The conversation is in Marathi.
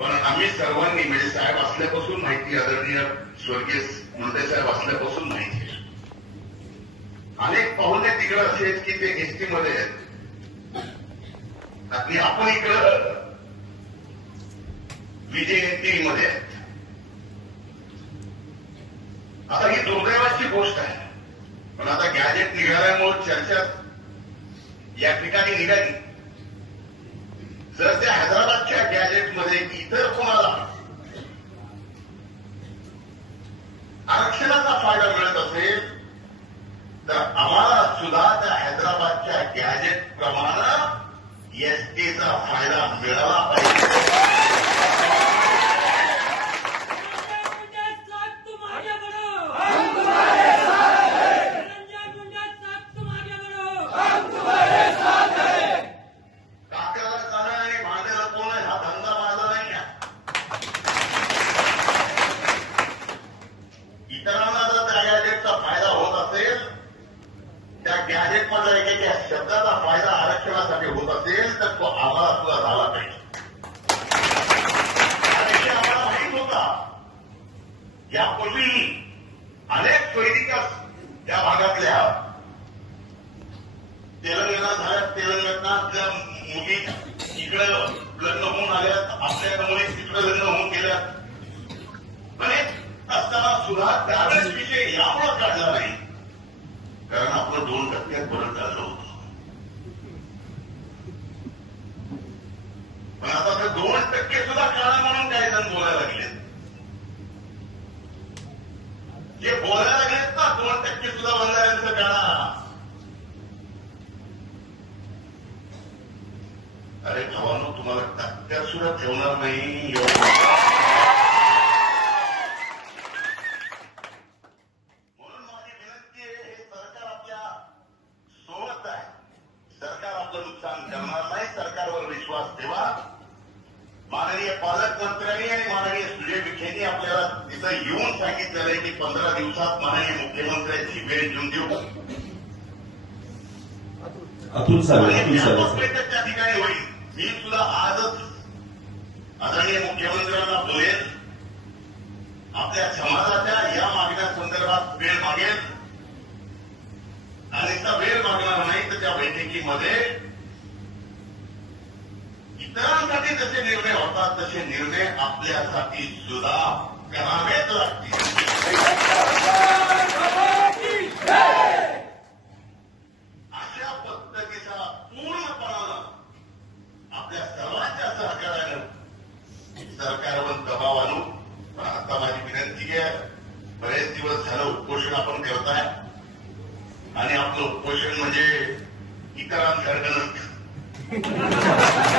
पण आम्ही सर्वांनी म्हणजे साहेब असल्यापासून माहिती, आदरणीय स्वर्गीय मुंडे साहेब असल्यापासून माहिती आहे. अनेक पाहुणे तिकडे असे आहेत की ते एसटी मध्ये आहेत आणि आपण इकडं विजयंती मध्ये आहेत. आता ही दुर्दैवाची गोष्ट आहे, पण आता गॅजेट निघाल्यामुळे चर्चा या ठिकाणी निघाली. जर त्या हैदराबादच्या गॅजेटमध्ये इतर कोणाला आरक्षणाचा फायदा मिळत असेल तर आम्हाला सुद्धा त्या हैदराबादच्या गॅजेट प्रमाणे एसटीचा फायदा मिळाला पाहिजे. इतरांना जर त्या गॅजेटचा फायदा होत असेल, त्या गॅजेटमधला एकेका शब्दाचा फायदा आरक्षणासाठी होत असेल तर तो आम्हाला सुद्धा झाला पाहिजे. आणि हे आम्हाला माहीत होता. यापूर्वी अनेक सैनिक या भागातल्या तेलंगणा झाल्यात, तेलंगणातल्या मुली इकडे लग्न होऊन आल्यात, आपल्या मुली तिकडे लग्न होऊन गेल्यात. असताना सुद्धा त्यावेळेस विषय यामुळे काढला नाही कारण आपलं 2% परत चाललं होतं. पण आता ते 2% सुद्धा काढा म्हणून काही जण बोलायला लागलेत. जे बोलायला लागलेत ना 2% सुद्धा बंधाऱ्यांचं काढा. अरे भावानो, तुम्हाला टक्क्यात सुद्धा ठेवणार नाही. सरकार आपलं नुकसान करणार नाही. सरकारवर विश्वास ठेवा. माननीय पालकमंत्र्यांनी आणि माननीय सुजय विखेंनी आपल्याला तिथं येऊन सांगितलेलं आहे की 15 दिवसात माननीय मुख्यमंत्र्यांची वेळ येऊन देऊ. त्या ठिकाणी होईल. मी सुद्धा आजच आदरणीय मुख्यमंत्र्यांना बोलेल, आपल्या समाजाच्या या मागण्या संदर्भात वेळ मागेल आणि त्या वेळ मागणार नाही तर त्या बैठकीमध्ये इतरांसाठी जसे निर्णय होतात तसे निर्णय आपल्यासाठी सुद्धा करावेच लागतील. अशा पद्धतीचा पूर्णपणानं आपल्या सर्वांच्या सहकार्यानं सरकारवर दबाव आणू. पण आता माझी विनंती आहे, बरेच दिवस झालं उपोषण आपण करताय आणि आपलं उपोषण म्हणजे इतरांसारखं नसतं.